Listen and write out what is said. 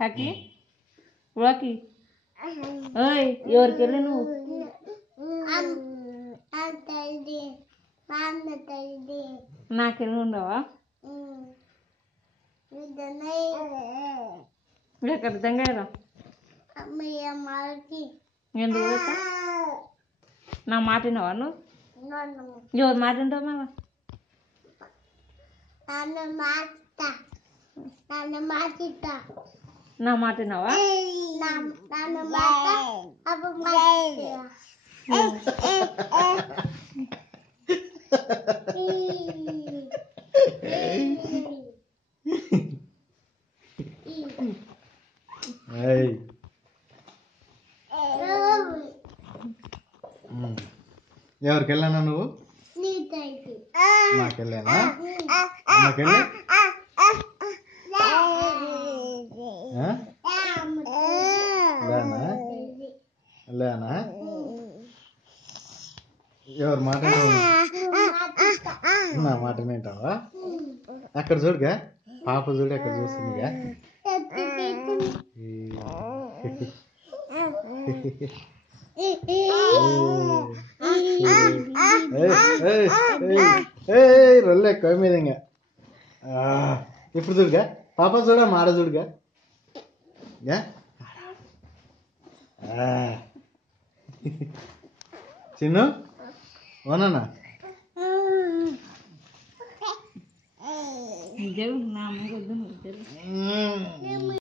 హకి వాకి ఓయ్ ఎవరికెళ్ళి నువ్వు నాకెళ్ళి ఉండవా నీకు అర్థం కాదా ఎందుకు పోతా నా మాట విన్నావా నువ్వు ఎవరు మాట వింటావు మళ్ళా నా మాట విన్నావా ఎవరికి వెళ్ళానా నువ్వు నాకెళ్ళానా నాకెళ్ళి లేనా లేనా ఎవరు మాట నా మాట వింటావా అక్కడ చూడుగా పాప చూడు అక్కడ చూస్తుందిగా రొల్లే ఎక్కువ మీద ఇంకా ఇప్పుడు చూడుగా పాప చూడ మాడ చూడుగా చిన్ను ఓనా నా అమ్మ వద్దు